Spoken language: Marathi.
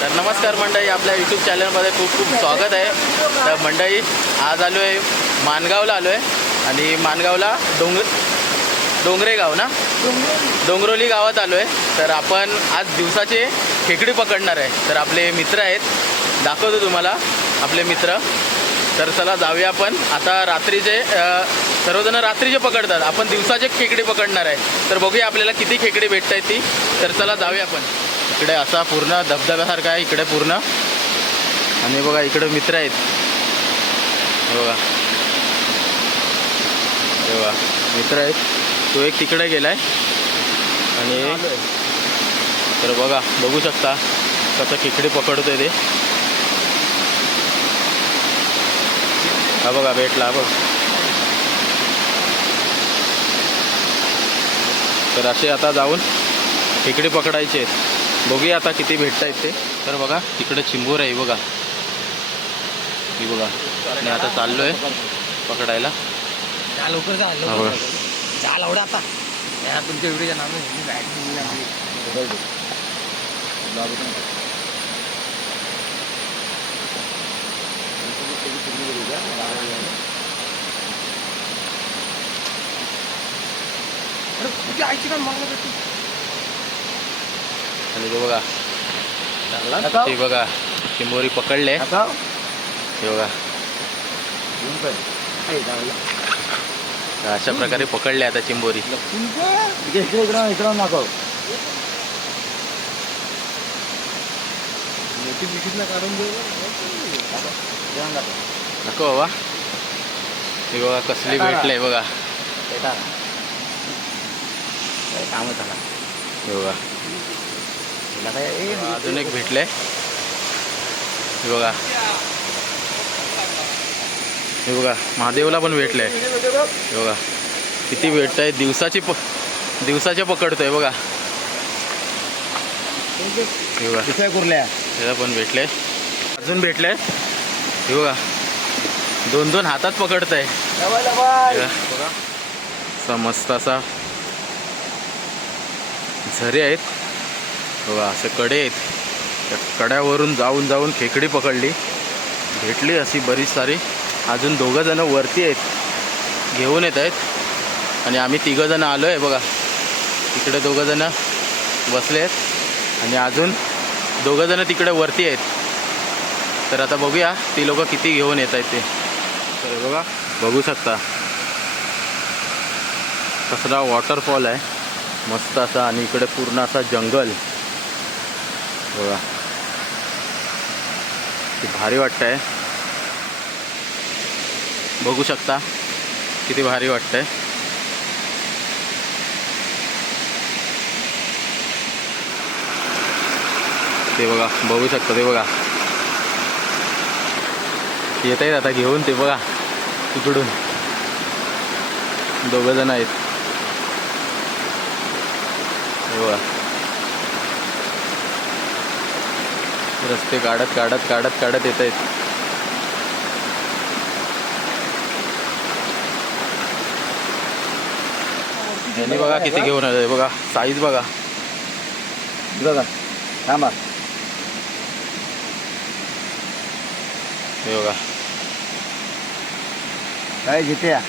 तर नमस्कार मंडळी आपल्या यूट्यूब चॅनलमध्ये खूप खूप स्वागत आहे. तर मंडळी आज आलो आहे मानगावला आलो आहे. आणि मानगावला डोंग डोंगरे गाव ना? डोंगरोली गावात आलो आहे. तर आपण आज दिवसाचे खेकडी पकडणार आहे. तर आपले मित्र आहेत. दाखवतो तुम्हाला आपले मित्र. तर चला जाऊया आपण. आता रात्रीचे सर्वजण रात्रीचे पकडतात. आपण दिवसाचे खेकडी पकडणार आहे. तर बघूया आपल्याला किती खेकडी भेटत आहेत ती. तर चला जाऊया आपण. इकडे असा पूर्ण धबधब्यासारखा आहे इकडे पूर्ण. आणि बघा इकडे मित्र आहेत. बघा. बघा मित्र आहेत. तो एक तिकडे गेला आहे आणि तर बघा बघू शकता कसं खेकडी पकडतोय ते. हा बघा भेटला बघ. तर असे आता जाऊन खेकडी पकडायचे आहेत. बघूया आता किती भेटत आहेत ते. तर बघा तिकडे चिंबूर आहे बघा. ही बघा. आणि आता चाललोय पकडायला. जा लवकर जा हा लवकर बघा आता. तुमच्या व्हिडिओच्या नाव आईची का भेटू आणि ते बघा. ते बघा चिंबोरी पकडले. हे बघा. अशा प्रकारे पकडले आता चिंबोरी. नको बाबा. हे बघा कसली भेटले बघा. काम झाला. हे बघा. अजून एक भेटले. हे बघा. हे बघा महादेवला पण भेटले. हे बघा. किती भेटत आहे दिवसाची प दिवसाच्या पकडतोय बघा. हे बघा. कुर्ल्या. त्याला पण भेटले. अजून भेटले. हे बघा. दोन दोन हातात पकडत आहे बघा. असा मस्त असा झरे आहेत. बघा असे कडे आहेत. त्या कड्यावरून जाऊन जाऊन खेकडी पकडली. भेटली अशी बरीच सारी. अजून दोघंजणं वरती आहेत. घेऊन येत आहेत. आणि आम्ही तिघंजणं आलो आहे बघा. तिकडे दोघंजणं बसले आहेत. आणि अजून दोघंजणं तिकडे वरती आहेत. तर आता बघूया ती लोकं किती घेऊन येत आहेत ते. तर बघा बघू शकता. कसला वॉटरफॉल आहे. मस्त असा आणि इकडे पूर्ण असा जंगल. बघा. किती भारी वाटतंय. बघू शकता किती भारी वाटतंय. ते बघा बघू शकता ते बघा. येत आहेत आता घेऊन ते बघा तिकडून दोघं जण आहेत. हे बघा. रस्ते काढत काढत काढत काढत येत आहेत. यांनी बघा किती घेऊन आले. बघा हे या?